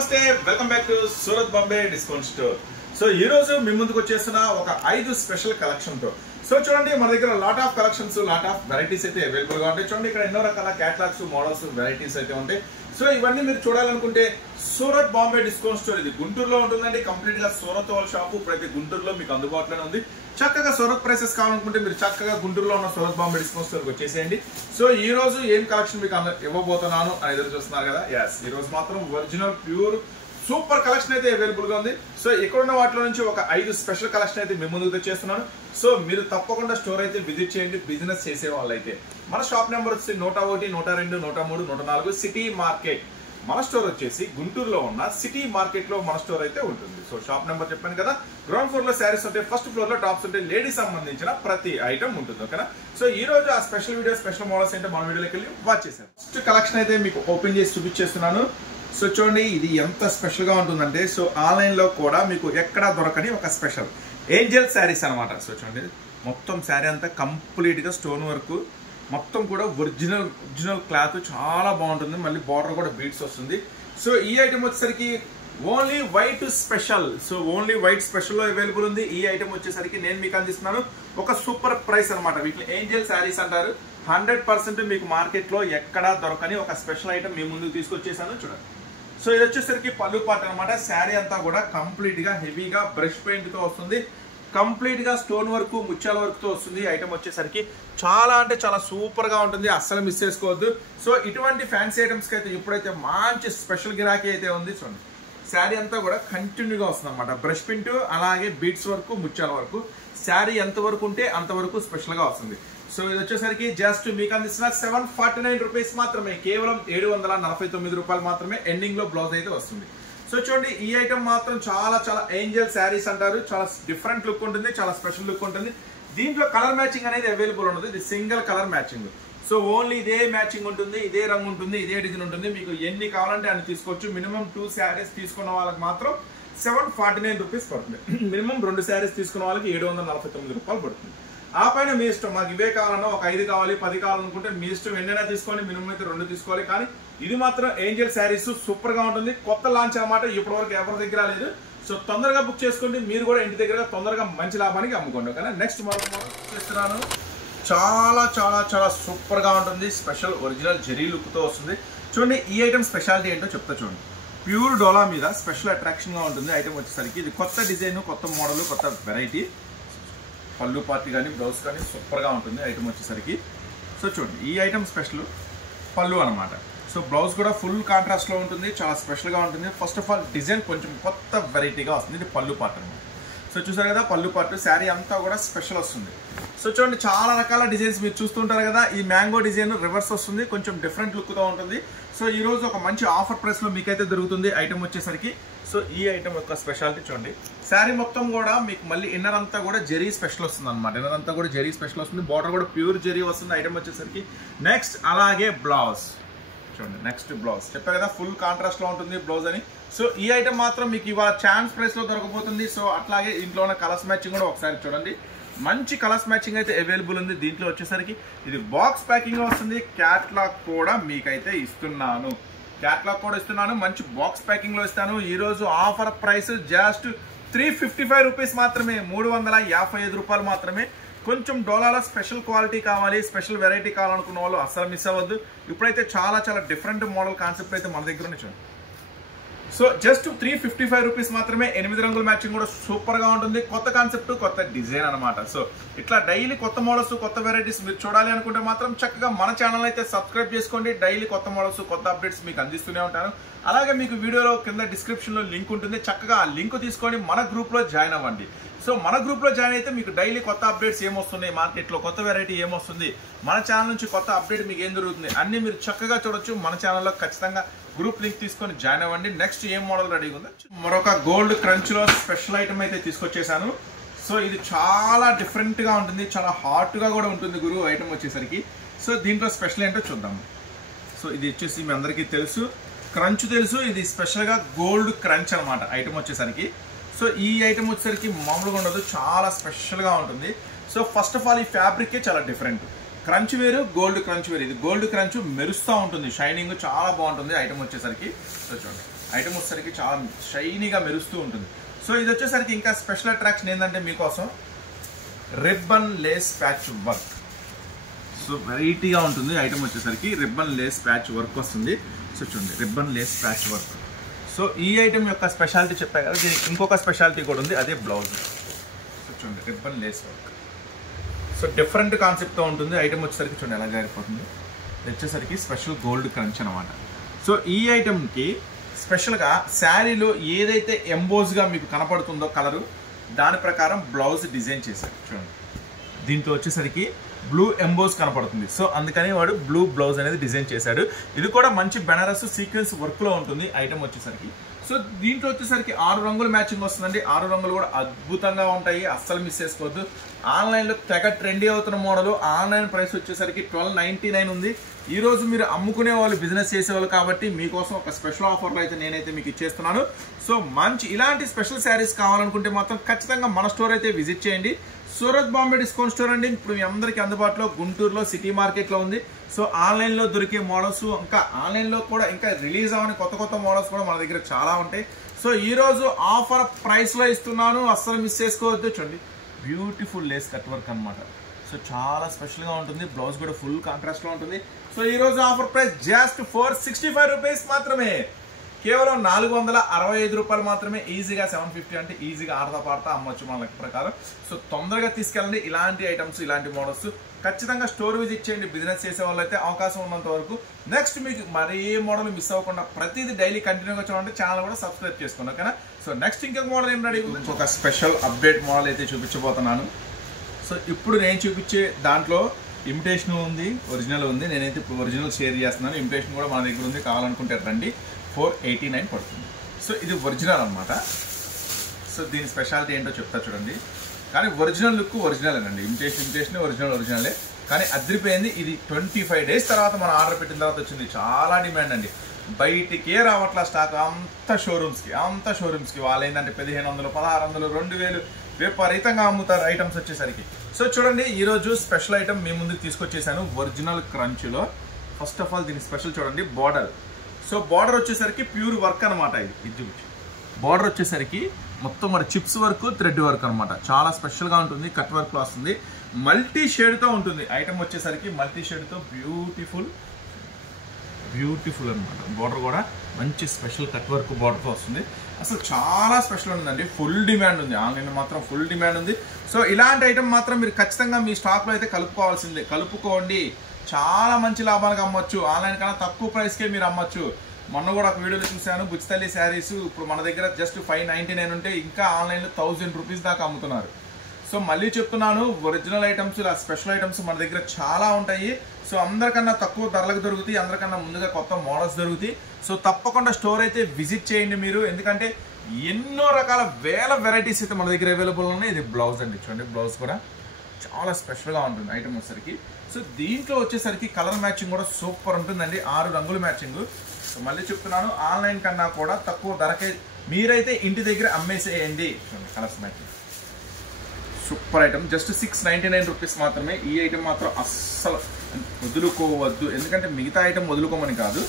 నమస్తే welcome back to Surat Bombay discount store. So ఈ రోజు మీ ముందుకు వచ్చేస్తున్న ఒక 5 స్పెషల్ కలెక్షన్ తో. సో చూడండి, మన దగ్గర lot of collections, lot of varieties అయితే అవైలబుల్ గా ఉంటాయి. చూడండి, ఇక్కడ ఎన్నో రకాల క్యాటలాగ్స్, మోడల్స్, వెరైటీస్ అయితే ఉంటాయి. సో ఇవన్నీ మీరు చూడాలనుకుంటే సూరత్ బాంబే డిస్కౌంట్ స్టోర్ ఇది గుంటూరులో ఉంటుందండి. కంప్లీట్ గా సూరత్ వాళ్ళ షాపు ఇప్పుడైతే గుంటూరులో మీకు అందుబాటులోనే ఉంది. చక్కగా సూరత్ ప్రైసెస్ కావాలనుకుంటే మీరు చక్కగా గుంటూరులో ఉన్న సూరత్ బాంబే డిస్కౌంట్ స్టోర్కి వచ్చేసేయండి. సో ఈ రోజు ఏం కలెక్షన్ మీకు ఇవ్వబోతున్నాను అని ఎదురు చూస్తున్నారు కదా. ఎస్, ఈ రోజు మాత్రం ఒరిజినల్ ప్యూర్ సూపర్ కలెక్షన్ అయితే అవైలబుల్ గా ఉంది. సో ఇక్కడ ఉన్న వాటిలో నుంచి ఒక 5 స్పెషల్ కలెక్షన్ అయితే మీ ముందుకు తెచ్చేస్తున్నాను. సో మీరు తప్పకుండా స్టోర్ అయితే విజిట్ చేయండి. బిజినెస్ చేసే వాళ్ళైతే మన షాప్ నెంబర్ వచ్చి 101, 102, 103, 104 సిటీ మార్కెట్. మన స్టోర్ వచ్చేసి గుంటూరులో ఉన్న సిటీ మార్కెట్ లో మన స్టోర్ అయితే ఉంటుంది. సో షాప్ నెంబర్ చెప్పాను కదా. గ్రౌండ్ ఫ్లోర్ లో శారీస్ ఉంటాయి, ఫస్ట్ ఫ్లోర్ లో టాప్స్ ఉంటాయి, లేడీస్ సంబంధించిన ప్రతి ఐటమ్ ఉంటుంది. ఓకేనా. సో ఈ రోజు ఆ స్పెషల్ వీడియో, స్పెషల్ మోడల్స్ అంటే మన వీడియోలోకి వెళ్ళి వాచ్ చేశాను. ఫస్ట్ కలెక్షన్ అయితే మీకు ఓపెన్ చేసి చూపించేస్తున్నాను. సో చూడండి, ఇది ఎంత స్పెషల్ గా ఉంటుందంటే, సో ఆన్లైన్ లో కూడా మీకు ఎక్కడా దొరకని ఒక స్పెషల్ ఏంజల్ శారీస్ అనమాట. సో చూడండి, మొత్తం శారీ అంతా కంప్లీట్ గా స్టోన్ వర్క్, మొత్తం కూడా ఒరిజినల్ క్లాత్ చాలా బాగుంటుంది. మళ్ళీ బార్డర్ కూడా బీట్స్ వస్తుంది. సో ఈ ఐటమ్ వచ్చేసరికి only white special. So only white special లో అవైలబుల్ ఉంది. ఈ ఐటమ్ వచ్చేసరికి నేను మీకు అందిస్తున్నాను ఒక సూపర్ ప్రైస్ అనమాట. వీటిని ఏంజల్ శారీస్ అంటారు. 100% మీకు మార్కెట్ లో ఎక్కడా దొరకని ఒక స్పెషల్ ఐటమ్ మీ ముందుకు తీసుకొచ్చేసాను. చూడండి, సో ఇది వచ్చేసరికి పళ్ళు పాట అనమాట. శారీ అంతా కూడా కంప్లీట్ గా హెవీగా బ్రష్ పెయింట్ తో వస్తుంది. కంప్లీట్ గా స్టోన్ వర్క్, ముత్యాల వర్క్ తో వస్తుంది. ఐటమ్ వచ్చేసరికి చాలా అంటే చాలా సూపర్ గా ఉంటుంది. అస్సలు మిస్ చేసుకోవద్దు. సో ఇటువంటి ఫ్యాన్సీ ఐటమ్స్ కి అయితే ఇప్పుడైతే మంచి స్పెషల్ గిరాకీ అయితే ఉంది. చూడండి, శారీ అంతా కూడా కంటిన్యూగా వస్తుంది అనమాట. బ్రష్ ప్రింట్, అలాగే బీట్స్ వర్క్, ముత్యాల వర్క్. శారీ ఎంత వరకు ఉంటే అంతవరకు స్పెషల్ గా వస్తుంది. సో ఇది వచ్చేసరికి జస్ట్ మీకు అందిస్తున్న 749 రూపీస్ మాత్రమే. కేవలం 749 రూపాయలు మాత్రమే. ఎండింగ్ లో బ్లౌజ్ అయితే వస్తుంది. సో చూడండి, ఈ ఐటమ్ మాత్రం చాలా చాలా ఏంజల్ శారీస్ అంటారు. చాలా డిఫరెంట్ లుక్ ఉంటుంది, చాలా స్పెషల్ లుక్ ఉంటుంది. దీంట్లో కలర్ మ్యాచింగ్ అనేది అవైలబుల్ ఉండదు. ఇది single colour matching. So only ఇదే మ్యాచింగ్ ఉంటుంది, ఇదే రంగు ఉంటుంది, ఇదే డిజైన్ ఉంటుంది. మీకు ఎన్ని కావాలంటే అన్ని తీసుకోవచ్చు. మినిమం 2 శారీస్ తీసుకున్న వాళ్ళకి మాత్రం 749 రూపీస్ పడుతుంది. మినిమం 2 శారీస్ తీసుకున్న వాళ్ళకి 749 రూపాయలు పడుతుంది. ఆ పైన మీ ఇష్టం. మాకు ఇవే కావాలన్నా, ఒక 5 కావాలి, 10 కావాలనుకుంటే మీ ఇష్టం. ఎన్నైనా తీసుకోండి. మినిమం అయితే 2 తీసుకోవాలి. కానీ ఇది మాత్రం ఏంజల్ శారీస్ సూపర్ గా ఉంటుంది. కొత్త లాంచ్ అనమాట. ఇప్పటి వరకు ఎవరి దగ్గర లేదు. సో తొందరగా బుక్ చేసుకోండి. మీరు కూడా ఇంటి దగ్గర తొందరగా మంచి లాభానికి అమ్ముకోండి. ఓకేనా. నెక్స్ట్ మనం చేస్తున్నాను. చాలా చాలా చాలా సూపర్ గా ఉంటుంది. స్పెషల్ ఒరిజినల్ జెరీ లుక్ తో వస్తుంది. చూడండి, ఈ ఐటమ్ స్పెషాలిటీ ఏంటో చెప్తా. చూడండి, ప్యూర్ డోలా మీద స్పెషల్ అట్రాక్షన్ గా ఉంటుంది ఐటమ్ వచ్చేసరికి. ఇది కొత్త డిజైన్, కొత్త మోడల్, కొత్త వెరైటీ. పళ్ళు పార్టీ కానీ, బ్లౌజ్ కానీ సూపర్ గా ఉంటుంది ఐటమ్ వచ్చేసరికి. సో చూడండి, ఈ ఐటమ్ స్పెషల్ పళ్ళు అనమాట. సో బ్లౌజ్ కూడా ఫుల్ కాంట్రాస్ట్ లో ఉంటుంది. చాలా స్పెషల్ గా ఉంటుంది. ఫస్ట్ ఆఫ్ ఆల్ డిజైన్ కొంచెం కొత్త వెరైటీగా వస్తుంది. ఇది పళ్ళు పార్ట్ అనమాట. సో చూసారు కదా, పళ్ళు పార్ట్. శారీ అంతా కూడా స్పెషల్ వస్తుంది. సో చూడండి, చాలా రకాల డిజైన్స్ మీరు చూస్తుంటారు కదా. ఈ మ్యాంగో డిజైన్ రివర్స్ వస్తుంది, కొంచెం డిఫరెంట్ లుక్ తో ఉంటుంది. సో ఈ రోజు ఒక మంచి ఆఫర్ ప్రైస్ లో మీకైతే దొరుకుతుంది ఐటమ్ వచ్చేసరికి. సో ఈ ఐటమ్ యొక్క స్పెషాలిటీ చూడండి, శారీ మొత్తం కూడా మీకు మళ్ళీ ఇన్నర్ అంతా కూడా జెరీ స్పెషల్ వస్తుంది అనమాట. ఇన్నర్ అంతా కూడా జెరీ స్పెషల్ వస్తుంది. బార్డర్ కూడా ప్యూర్ జెరీ వస్తుంది ఐటమ్ వచ్చేసరికి. నెక్స్ట్ అలాగే బ్లౌజ్ చూడండి. నెక్స్ట్ బ్లౌజ్ చెప్పా కదా, ఫుల్ కాంట్రాస్ట్ లో ఉంటుంది బ్లౌజ్ అని. సో ఈ ఐటమ్ మాత్రం మీకు ఇవాళ ఛాన్స్ ప్రైస్ లో దొరకబోతుంది. సో అట్లాగే ఇంట్లో ఉన్న కలర్స్ మ్యాచింగ్ కూడా ఒకసారి చూడండి. మంచి కలర్స్ మ్యాచింగ్ అయితే అవైలబుల్ ఉంది. దీంట్లో వచ్చేసరికి ఇది బాక్స్ ప్యాకింగ్ లో వస్తుంది. క్యాట్లాగ్ కూడా మీకైతే ఇస్తున్నాను. మంచి బాక్స్ ప్యాకింగ్ లో ఇస్తాను. ఈ రోజు ఆఫర్ ప్రైస్ జస్ట్ 355 రూపీస్ మాత్రమే. 355 రూపాయలు మాత్రమే. కొంచెం డోలాలో స్పెషల్ క్వాలిటీ కావాలి, స్పెషల్ వెరైటీ కావాలనుకున్న వాళ్ళు అస్సలు మిస్ అవ్వద్దు. ఇప్పుడైతే చాలా చాలా డిఫరెంట్ మోడల్ కాన్సెప్ట్ అయితే మన దగ్గర చూడండి. సో జస్ట్ 355 రూపీస్ మాత్రమే. 8 రంగుల మ్యాచింగ్ కూడా సూపర్ గా ఉంటుంది. కొత్త కాన్సెప్ట్, కొత్త డిజైన్ అనమాట. సో ఇట్లా డైలీ కొత్త మోడల్స్, కొత్త వెరైటీస్ మీరు చూడాలి అనుకుంటే మాత్రం చక్కగా మన ఛానల్ అయితే సబ్స్క్రైబ్ చేసుకోండి. డైలీ కొత్త మోడల్స్, కొత్త అప్డేట్స్ మీకు అందిస్తూనే ఉంటాను. అలాగే మీకు వీడియోలో కింద డిస్క్రిప్షన్ లో లింక్ ఉంటుంది. చక్కగా ఆ లింక్ తీసుకొని మన గ్రూప్ లో జాయిన్ అవ్వండి. సో మన గ్రూప్ లో జాయిన్ అయితే మీకు డైలీ కొత్త అప్డేట్స్ ఏమొస్తున్నాయి, మార్కెట్ లో కొత్త వెరైటీ ఏమొస్తుంది, మన ఛానల్ నుంచి కొత్త అప్డేట్ మీకు ఏం జరుగుతుంది అన్ని మీరు చక్కగా చూడొచ్చు. మన ఛానల్లో ఖచ్చితంగా గ్రూప్ లింక్ తీసుకొని జాయిన్ అవ్వండి. నెక్స్ట్ ఏ మోడల్ రెడీగా ఉందో మరొక గోల్డ్ క్రంచ్ లో స్పెషల్ ఐటమ్ అయితే తీసుకొచ్చేసాను. సో ఇది చాలా డిఫరెంట్ గా ఉంటుంది, చాలా హాట్ గా కూడా ఉంటుంది గురు ఐటమ్ వచ్చేసరికి. సో దీంట్లో స్పెషల్ ఏంటో చూద్దాము. సో ఇది వచ్చేసి మీ అందరికీ తెలుసు, క్రంచ్ తెలుసు. ఇది స్పెషల్ గా గోల్డ్ క్రంచ్ అనమాట ఐటమ్ వచ్చేసరికి. సో ఈ ఐటమ్ వచ్చేసరికి మామూలుగా ఉండదు, చాలా స్పెషల్ గా ఉంటుంది. సో ఫస్ట్ ఆఫ్ ఆల్ ఈ ఫ్యాబ్రిక్ చాలా డిఫరెంట్. క్రంచ్ వేరు, గోల్డ్ క్రంచ్ వేరు. ఇది గోల్డ్ క్రంచ్ మెరుస్తూ ఉంటుంది, షైనింగ్ చాలా బాగుంటుంది ఐటమ్ వచ్చేసరికి. సో చూడండి, ఐటమ్ వచ్చేసరికి చాలా షైనీగా మెరుస్తూ ఉంటుంది. సో ఇది వచ్చేసరికి ఇంకా స్పెషల్ అట్రాక్షన్ ఏంటంటే మీకోసం ribbon lace patch work. So వెరైటీగా ఉంటుంది ఐటమ్ వచ్చేసరికి రిబ్బన్ లేస్ ప్యాచ్ వర్క్ వస్తుంది. సో చూడండి ribbon lace patch work. So ఈ ఐటమ్ యొక్క స్పెషాలిటీ చెప్పా కదా, దీనికి ఇంకొక స్పెషాలిటీ కూడా ఉంది, అదే బ్లౌజ్. సో చూడండి ribbon lace work. So different కాన్సెప్ట్తో ఉంటుంది ఐటమ్ వచ్చేసరికి. చూడండి ఎలా జారిపోతుంది. ఇది వచ్చేసరికి స్పెషల్ గోల్డ్ క్రంచ్ అనమాట. సో ఈ ఐటమ్కి స్పెషల్గా శారీలో ఏదైతే ఎంబోజ్గా మీకు కనపడుతుందో కలరు, దాని ప్రకారం బ్లౌజ్ డిజైన్ చేశారు. చూడండి దీంట్లో వచ్చేసరికి బ్లూ ఎంబోజ్ కనపడుతుంది. సో అందుకని వాడు బ్లూ బ్లౌజ్ అనేది డిజైన్ చేశాడు. ఇది కూడా మంచి బెనారస్ సీక్వెన్స్ వర్క్లో ఉంటుంది ఐటమ్ వచ్చేసరికి. సో దీంట్లో వచ్చేసరికి 6 రంగుల మ్యాచింగ్ వస్తుందండి. 6 రంగులు కూడా అద్భుతంగా ఉంటాయి, అస్సలు మిస్ చేసుకోవద్దు. ఆన్లైన్లో తెగ ట్రెండీ అవుతున్న మోడల్. ఆన్లైన్ ప్రైస్ వచ్చేసరికి 1299 ఉంది. ఈరోజు మీరు అమ్ముకునే వాళ్ళు, బిజినెస్ చేసేవాళ్ళు కాబట్టి మీకోసం ఒక స్పెషల్ ఆఫర్లో అయితే నేనైతే మీకు ఇచ్చేస్తున్నాను. సో మంచి ఇలాంటి స్పెషల్ శారీస్ కావాలనుకుంటే మాత్రం ఖచ్చితంగా మన స్టోర్ అయితే విజిట్ చేయండి. సూరత్ బాంబే డిస్కౌంట్ స్టోర్ అండి. ఇప్పుడు మీ అందరికీ అందుబాటులో గుంటూరులో సిటీ మార్కెట్లో ఉంది. సో ఆన్లైన్లో దొరికే మోడల్స్, ఇంకా ఆన్లైన్లో కూడా ఇంకా రిలీజ్ అవ్వని కొత్త కొత్త మోడల్స్ కూడా మన దగ్గర చాలా ఉంటాయి. సో ఈరోజు ఆఫర్ ప్రైస్లో ఇస్తున్నాను, అస్సలు మిస్ చేసుకోవద్దు. చూడండి బ్యూటిఫుల్ లేస్ కట్ వర్క్ అనమాట. సో చాలా స్పెషల్గా ఉంటుంది. బ్లౌజ్ కూడా ఫుల్ కాంట్రాస్ట్లో ఉంటుంది. సో ఈరోజు ఆఫర్ ప్రైస్ జస్ట్ 465 రూపీస్ మాత్రమే. కేవలం 465 రూపాయలు మాత్రమే. ఈజీగా 750 అంటే ఈజీగా ఆడతా పాడతా అమ్మొచ్చు మన లెక్క ప్రకారం. సో తొందరగా తీసుకెళ్ళండి. ఇలాంటి ఐటమ్స్, ఇలాంటి మోడల్స్ ఖచ్చితంగా స్టోర్ విజిట్ చేయండి. బిజినెస్ చేసే వాళ్ళు అయితే అవకాశం ఉన్నంత వరకు. నెక్స్ట్ మీకు మరే మోడల్ మిస్ అవ్వకుండా ప్రతిదీ డైలీ కంటిన్యూగా చూడాలంటే ఛానల్ కూడా సబ్స్క్రైబ్ చేసుకోండి, ఓకేనా. సో నెక్స్ట్ ఇంకొక మోడల్ ఏం రెడీ, ఒక స్పెషల్ అప్డేట్ మోడల్ అయితే చూపించబోతున్నాను. సో ఇప్పుడు నేను చూపించే దాంట్లో ఇమిటేషన్ ఉంది, ఒరిజినల్ ఉంది. నేనైతే ఇప్పుడు ఒరిజినల్ షేర్ చేస్తున్నాను. ఇమిటేషన్ కూడా మన దగ్గర ఉంది, కావాలనుకుంటే రండి. 489 పడుతుంది. సో ఇది ఒరిజినల్ అనమాట. సో దీని స్పెషాలిటీ ఏంటో చెప్తా చూడండి. కానీ ఒరిజినల్ లుక్ ఒరిజినలేనండి. ఇమిటేషన్ ఒరిజినలే. కానీ అదిరిపోయింది. ఇది 25 డేస్ తర్వాత మనం ఆర్డర్ పెట్టిన తర్వాత వచ్చింది. చాలా డిమాండ్ అండి. బయటికే రావట్లా స్టాక్. అంత షోరూమ్స్కి వాళ్ళు ఏంటంటే 1500, 1600, 2000 విపరీతంగా అమ్ముతారు ఐటమ్స్ వచ్చేసరికి. సో చూడండి ఈరోజు స్పెషల్ ఐటమ్ మీ ముందుకు తీసుకొచ్చేసాను ఒరిజినల్ క్రంచ్లో. ఫస్ట్ ఆఫ్ ఆల్ దీని స్పెషల్ చూడండి బార్డర్. సో బార్డర్ వచ్చేసరికి ప్యూర్ వర్క్ అనమాట. ఇది బార్డర్ వచ్చేసరికి మొత్తం మన చిప్స్ వర్క్, థ్రెడ్ వర్క్ అనమాట. చాలా స్పెషల్గా ఉంటుంది. కట్ వర్క్లో వస్తుంది. మల్టీ షేడ్తో ఉంటుంది ఐటమ్ వచ్చేసరికి. మల్టీ షేడ్తో బ్యూటిఫుల్ అనమాట. బార్డర్ కూడా మంచి స్పెషల్ కట్ వర్క్ బార్డర్తో వస్తుంది. అసలు చాలా స్పెషల్ ఉందండి. ఫుల్ డిమాండ్ ఉంది. ఆన్లైన్లో మాత్రం ఫుల్ డిమాండ్ ఉంది. సో ఇలాంటి ఐటమ్ మాత్రం మీరు ఖచ్చితంగా మీ స్టాక్లో అయితే కలుపుకోవాల్సిందే. కలుపుకోండి. చాలా మంచి లాభాలకు అమ్మొచ్చు. ఆన్లైన్ కన్నా తక్కువ ప్రైస్కే మీరు అమ్మొచ్చు. మొన్న కూడా ఒక వీడియోలో చూశాను, బుచ్చితల్లి శారీస్ ఇప్పుడు మన దగ్గర జస్ట్ 599 ఉంటే ఇంకా ఆన్లైన్లో 1000 రూపీస్ దాకా అమ్ముతున్నారు. సో మళ్ళీ చెప్తున్నాను, ఒరిజినల్ ఐటమ్స్, ఇలా స్పెషల్ ఐటమ్స్ మన దగ్గర చాలా ఉంటాయి. సో అందరికన్నా తక్కువ ధరలకు దొరుకుతాయి, అందరికన్నా ముందుగా కొత్త మోడల్స్ దొరుకుతాయి. సో తప్పకుండా స్టోర్ అయితే విజిట్ చేయండి మీరు. ఎందుకంటే ఎన్నో రకాల వేల వెరైటీస్ అయితే మన దగ్గర అవైలబుల్ ఉన్నాయి. ఇది బ్లౌజ్ అండి. చూడండి బ్లౌజ్ కూడా చాలా స్పెషల్గా ఉంటుంది ఐటమ్ వచ్చేసరికి. సో దీంట్లో వచ్చేసరికి కలర్ మ్యాచింగ్ కూడా సూపర్ ఉంటుందండి. 6 రంగుల మ్యాచింగ్. సో మళ్ళీ చెప్తున్నాను, ఆన్లైన్ కన్నా కూడా తక్కువ ధరకే మీరైతే ఇంటి దగ్గర అమ్మేసేయండి. చూడండి colours matching super item. Just 699 rupees మాత్రమే. ఈ ఐటమ్ మాత్రం అస్సలు వదులుకోవద్దు. ఎందుకంటే మిగతా ఐటమ్ వదులుకోమని కాదు,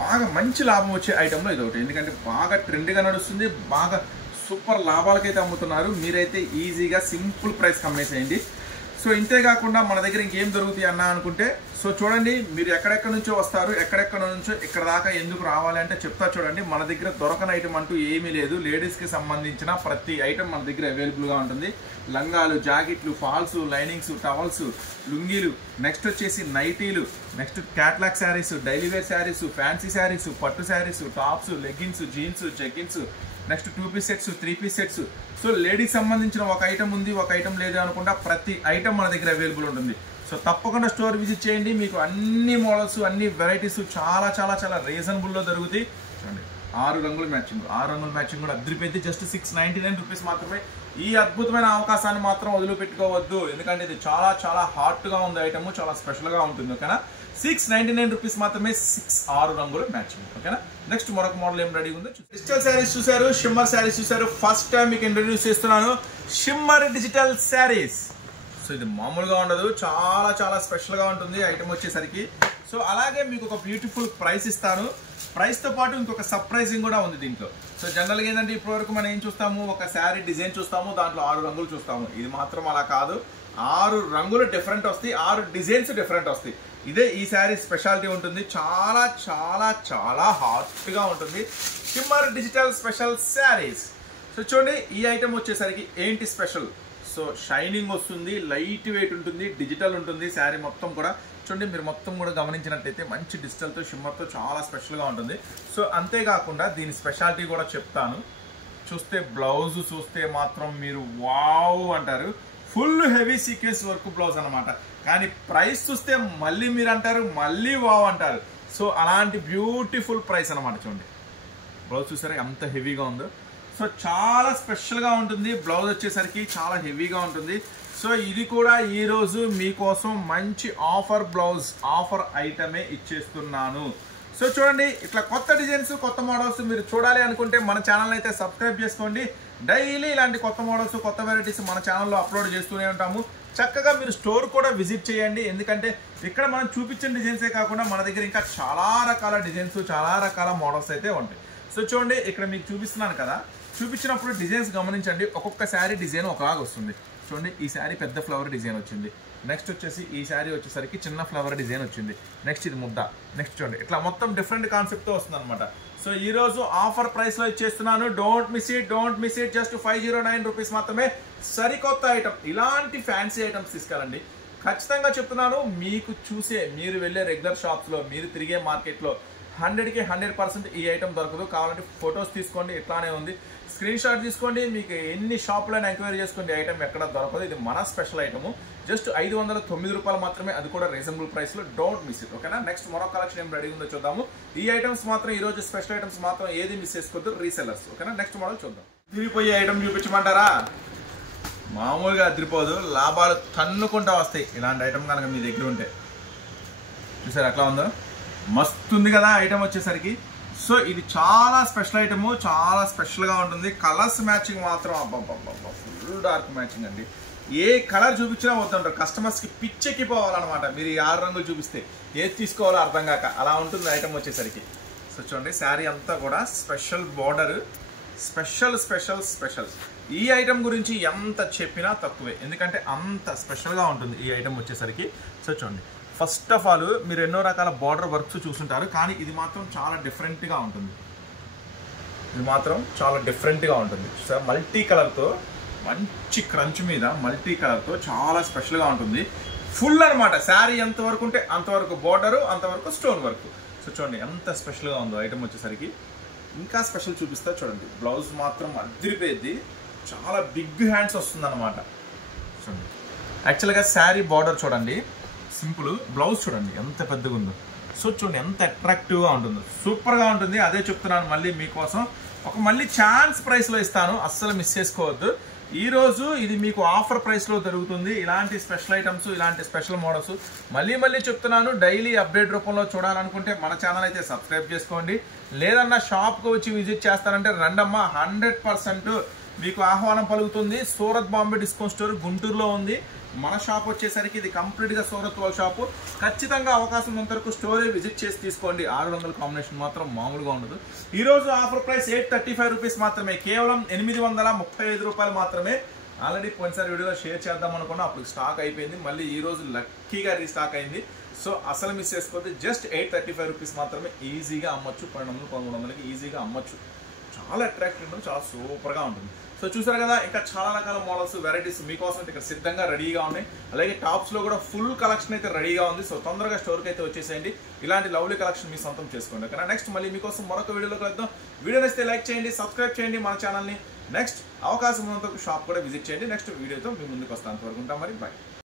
బాగా మంచి లాభం వచ్చే ఐటెంలో ఇది ఒకటి. ఎందుకంటే బాగా ట్రెండ్గా నడుస్తుంది, బాగా సూపర్ లాభాలకైతే అమ్ముతున్నారు. మీరైతే ఈజీగా సింపుల్ ప్రైస్కి అమ్మేసేయండి. సో ఇంతేకాకుండా మన దగ్గర ఇంకేం దొరుకుతాయి అన్న అనుకుంటే, సో చూడండి మీరు ఎక్కడెక్కడ నుంచో వస్తారు, ఎక్కడెక్కడ నుంచో ఇక్కడ దాకా ఎందుకు రావాలి అంటే చెప్తా చూడండి. మన దగ్గర దొరకని ఐటమ్ అంటూ ఏమీ లేదు. లేడీస్కి సంబంధించిన ప్రతి ఐటమ్ మన దగ్గర అవైలబుల్గా ఉంటుంది. లంగాలు, జాకెట్లు, ఫాల్స్, లైనింగ్స్, టవల్స్, లుంగీలు, నెక్స్ట్ వచ్చేసి నైటీలు, next catalogue saris, daily wear saris, fancy saris, పట్టు saris, tops, leggings, jeans, jeggings, next 2 piece sets, 3 piece sets. So ladies సంబంధించిన ఒక ఐటమ్ ఉంది, ఒక ఐటమ్ లేదు అనుకుంటా ప్రతి ఐటమ్ మన దగ్గర అవైలబుల్ ఉంటుంది. సో తప్పకుండా స్టోర్ విజిట్ చేయండి. మీకు అన్ని మోడల్స్, అన్ని వెరైటీస్ చాలా చాలా చాలా రీజనబుల్లో దొరుకుతాయి. చూడండి 6 రంగుల మ్యాచింగ్. 6 రంగుల మ్యాచింగ్ కూడా అదిరిపోయింది. జస్ట్ 699 రూపీస్ మాత్రమే. ఈ అద్భుతమైన అవకాశాన్ని మాత్రం వదిలిపెట్టుకోవద్దు. ఎందుకంటే ఇది చాలా చాలా హాట్గా ఉంది ఐటమ్, చాలా స్పెషల్గా ఉంటుంది, ఓకేనా. 699 రూపీస్ మాత్రమే. 6 రంగుల మ్యాచింగ్, ఓకేనా. నెక్స్ట్ మరొక మోడల్ ఏం రెడీ ఉందో. డిజిటల్ శారీస్ చూసారు, షిమ్మర్ శారీస్ చూసారు. ఫస్ట్ టైం మీకు ఇంట్రడ్యూస్ చేస్తున్నాను షిమ్మర్ డిజిటల్ శారీస్. సో ఇది మామూలుగా ఉండదు, చాలా చాలా స్పెషల్గా ఉంటుంది ఐటమ్ వచ్చేసరికి. సో సో అలాగే మీకు ఒక బ్యూటిఫుల్ ప్రైస్ ఇస్తాను. ప్రైస్తో పాటు ఇంకొక సర్ప్రైజింగ్ కూడా ఉంది దీంట్లో. సో జనరల్గా ఏంటంటే ఇప్పటివరకు మనం ఏం చూస్తాము, ఒక శారీ డిజైన్ చూస్తాము, దాంట్లో 6 రంగులు చూస్తాము. ఇది మాత్రం అలా కాదు, 6 రంగులు డిఫరెంట్ వస్తాయి, 6 డిజైన్స్ డిఫరెంట్ వస్తాయి. ఇదే ఈ శారీ స్పెషాలిటీ ఉంటుంది. చాలా చాలా చాలా హాట్గా ఉంటుంది. Shimmer digital special saris. So చూడండి, ఈ ఐటమ్ వచ్చేసరికి ఏంటి స్పెషల్, సో షైనింగ్ వస్తుంది, లైట్ వెయిట్ ఉంటుంది, డిజిటల్ ఉంటుంది శారీ మొత్తం కూడా. చూడండి, మీరు మొత్తం కూడా గమనించినట్టయితే మంచి డిజిటల్తో షిమ్మర్తో చాలా స్పెషల్గా ఉంటుంది. సో అంతేకాకుండా దీని స్పెషాలిటీ కూడా చెప్తాను. చూస్తే బ్లౌజ్ చూస్తే మాత్రం మీరు వావ్ అంటారు. Full heavy sequence work blouse అనమాట. కానీ ప్రైస్ చూస్తే మళ్ళీ మీరు అంటారు, మళ్ళీ వావ్ అంటారు. సో అలాంటి బ్యూటిఫుల్ ప్రైస్ అనమాట. చూడండి, బ్లౌజ్ చూసారా ఎంత హెవీగా ఉందో. సో చాలా స్పెషల్గా ఉంటుంది. బ్లౌజ్ వచ్చేసరికి చాలా హెవీగా ఉంటుంది. సో ఇది కూడా ఈరోజు మీకోసం మంచి ఆఫర్ బ్లౌజ్, ఆఫర్ ఐటమే ఇచ్చేస్తున్నాను. సో చూడండి, ఇట్లా కొత్త డిజైన్స్, కొత్త మోడల్స్ మీరు చూడాలి అనుకుంటే మన ఛానల్ అయితే సబ్స్క్రైబ్ చేసుకోండి. డైలీ ఇలాంటి కొత్త మోడల్స్, కొత్త వెరైటీస్ మన ఛానల్లో అప్లోడ్ చేస్తూనే ఉంటాము. చక్కగా మీరు స్టోర్ కూడా విజిట్ చేయండి. ఎందుకంటే ఇక్కడ మనం చూపించిన డిజైన్సే కాకుండా మన దగ్గర ఇంకా చాలా రకాల డిజైన్స్, చాలా రకాల మోడల్స్ అయితే ఉంటాయి. సో చూడండి, ఇక్కడ మీకు చూపిస్తున్నాను కదా, చూపించినప్పుడు డిజైన్స్ గమనించండి. ఒక్కొక్క శారీ డిజైన్ ఒకలాగా వస్తుంది. చూడండి, ఈ శారీ పెద్ద ఫ్లవర్ డిజైన్ వచ్చింది. నెక్స్ట్ వచ్చేసి ఈ శారీ వచ్చేసరికి చిన్న ఫ్లవర్ డిజైన్ వచ్చింది. నెక్స్ట్ ఇది ముద్ద. నెక్స్ట్ చూడండి, ఇట్లా మొత్తం డిఫరెంట్ కాన్సెప్ట్తో వస్తుంది అనమాట. సో ఈ రోజు ఆఫర్ ప్రైస్లో ఇచ్చేస్తున్నాను. Don't miss it, don't miss it. Just 509 rupees మాత్రమే. సరికొత్త ఐటమ్. ఇలాంటి ఫ్యాన్సీ ఐటమ్స్ తీసుకెళ్ళండి. ఖచ్చితంగా చెప్తున్నాను, మీకు చూసే, మీరు వెళ్ళే రెగ్యులర్ షాప్స్లో, మీరు తిరిగే మార్కెట్లో 100కి 100% ఈ ఐటమ్ దొరకదు. కావాలంటే ఫొటోస్ తీసుకోండి, ఇట్లానే ఉంది, స్క్రీన్ షాట్ తీసుకోండి. మీకు ఎన్ని షాపులను ఎంక్వైరీ చేసుకోండి, ఐటమ్ ఎక్కడ దొరకదు. ఇది మన స్పెషల్ ఐటమ్. జస్ట్ 509 రూపాయలు మాత్రమే, అది కూడా రీజనబుల్ ప్రైస్లో. Don't miss it. ఓకేనా? నెక్స్ట్ మరో కలెక్షన్ ఏం రెడీ ఉందో చూద్దాము. ఈ ఐటమ్స్ మాత్రం, ఈ రోజు స్పెషల్ ఐటమ్స్ మాత్రం ఏది మిస్ చేసుకోవద్దు, రీసెల్లర్స్. ఓకేనా? నెక్స్ట్ మోడల్ చూద్దాం. తిరిగిపోయే ఐటమ్ చూపించమంటారా? మామూలుగా అదిరిపోదు, లాభాలు తన్నుకుంటా వస్తాయి ఇలాంటి ఐటమ్ కనుక మీ దగ్గర ఉంటే. చూసారు ఎట్లా ఉందో, మస్తు ఉంది కదా ఐటమ్ వచ్చేసరికి. సో ఇది చాలా స్పెషల్ ఐటమ్, చాలా స్పెషల్గా ఉంటుంది. కలర్స్ మ్యాచింగ్ మాత్రం అబ్బబ్బబ్బబ్బా, ఫుల్ డార్క్ మ్యాచింగ్ అండి. ఏ కలర్ చూపించినా వద్దంటారు, కస్టమర్స్కి పిచ్చెక్కిపోవాలన్నమాట. మీరు ఈ 6 రంగులు చూపిస్తే ఏది తీసుకోవాలో అర్థం కాక అలా ఉంటుంది ఐటమ్ వచ్చేసరికి. సో చూడండి, శారీ అంతా కూడా special border, special special special. ఈ ఐటమ్ గురించి ఎంత చెప్పినా తక్కువే, ఎందుకంటే అంత స్పెషల్గా ఉంటుంది ఈ ఐటమ్ వచ్చేసరికి. సో చూడండి, ఫస్ట్ ఆఫ్ ఆల్ మీరు ఎన్నో రకాల బార్డర్ వర్క్స్ చూసుంటారు, కానీ ఇది మాత్రం చాలా డిఫరెంట్గా ఉంటుంది. ఇది మాత్రం చాలా డిఫరెంట్గా ఉంటుంది. సో మల్టీ కలర్తో, మంచి క్రంచ్ మీద మల్టీ కలర్తో చాలా స్పెషల్గా ఉంటుంది. ఫుల్ అనమాట. శారీ ఎంతవరకు ఉంటే అంతవరకు బార్డరు, అంతవరకు స్టోన్ వర్క్. సో చూడండి ఎంత స్పెషల్గా ఉందో ఐటమ్ వచ్చేసరికి. ఇంకా స్పెషల్ చూపిస్తా చూడండి. బ్లౌజ్ మాత్రం అదిరిపోయింది, చాలా బిగ్ హ్యాండ్స్ వస్తుంది అనమాట. చూడండి, యాక్చువల్గా శారీ బార్డర్ చూడండి సింపుల్, బ్లౌజ్ చూడండి ఎంత పెద్దగా ఉందో. సో చూడండి ఎంత అట్రాక్టివ్గా ఉంటుందో, సూపర్గా ఉంటుంది. అదే చెప్తున్నాను మళ్ళీ మీకోసం ఒక మళ్ళీ ఛాన్స్ ప్రైస్లో ఇస్తాను, అస్సలు మిస్ చేసుకోవద్దు. ఈరోజు ఇది మీకు ఆఫర్ ప్రైస్లో దొరుకుతుంది. ఇలాంటి స్పెషల్ ఐటమ్స్, ఇలాంటి స్పెషల్ మోడల్స్ మళ్ళీ మళ్ళీ చెప్తున్నాను. డైలీ అప్డేట్ రూపంలో చూడాలనుకుంటే మన ఛానల్ అయితే సబ్స్క్రైబ్ చేసుకోండి. లేదన్నా షాప్కి వచ్చి విజిట్ చేస్తారంటే రండమ్మా, 100% మీకు ఆహ్వానం పలుకుతుంది. సూరత్ బాంబే డిస్కౌంట్ స్టోర్ గుంటూరులో ఉంది. మన షాప్ వచ్చేసరికి ఇది కంప్లీట్గా సూరత్ వాళ్ళ షాపు. ఖచ్చితంగా అవకాశం ఉన్నంత వరకు స్టోరే విజిట్ చేసి తీసుకోండి. 600 కాంబినేషన్ మాత్రం మామూలుగా ఉండదు. ఈరోజు ఆఫర్ ప్రైస్ 835 రూపీస్ మాత్రమే, కేవలం 835 రూపాయలు మాత్రమే. ఆల్రెడీ పోయినసారి వీడియోలో షేర్ చేద్దాం అనుకున్నా, అప్పుడు స్టాక్ అయిపోయింది. మళ్ళీ ఈ రోజు లక్కీగా రీస్టాక్ అయింది. సో అసలు మిస్ చేసుకోవద్దు. జస్ట్ 835 రూపీస్ మాత్రమే. ఈజీగా అమ్మొచ్చు, 1200, 1300కి ఈజీగా అమ్మొచ్చు. చాలా అట్రాక్టివ్ ఉంటుంది, చాలా సూపర్గా ఉంటుంది. సో చూసారు కదా, ఇంకా చాలా రకాల మోడల్స్, వెరైటీస్ మీకోసం ఇక్కడ సిద్ధంగా రెడీగా ఉన్నాయి. అలాగే టాప్స్లో కూడా ఫుల్ కలెక్షన్ అయితే రెడీగా ఉంది. సో తొందరగా స్టోర్కి అయితే వచ్చేసేయండి. ఇలాంటి లవ్లీ కలెక్షన్ మీ సొంతం చేసుకోండి. ఓకేనా? నెక్స్ట్ మళ్ళీ మీకోసం మరొక వీడియోలో కలుద్దాం. వీడియో నచ్చితే లైక్ చేయండి, సబ్స్క్రైబ్ చేయండి మన ఛానల్ని. నెక్స్ట్ అవకాశం ఉన్నంత షాప్ కూడా విజిట్ చేయండి. నెక్స్ట్ వీడియోతో మీ ముందుకు వస్తాను. అంతవరకు ఉంటాం మరి, బాయ్.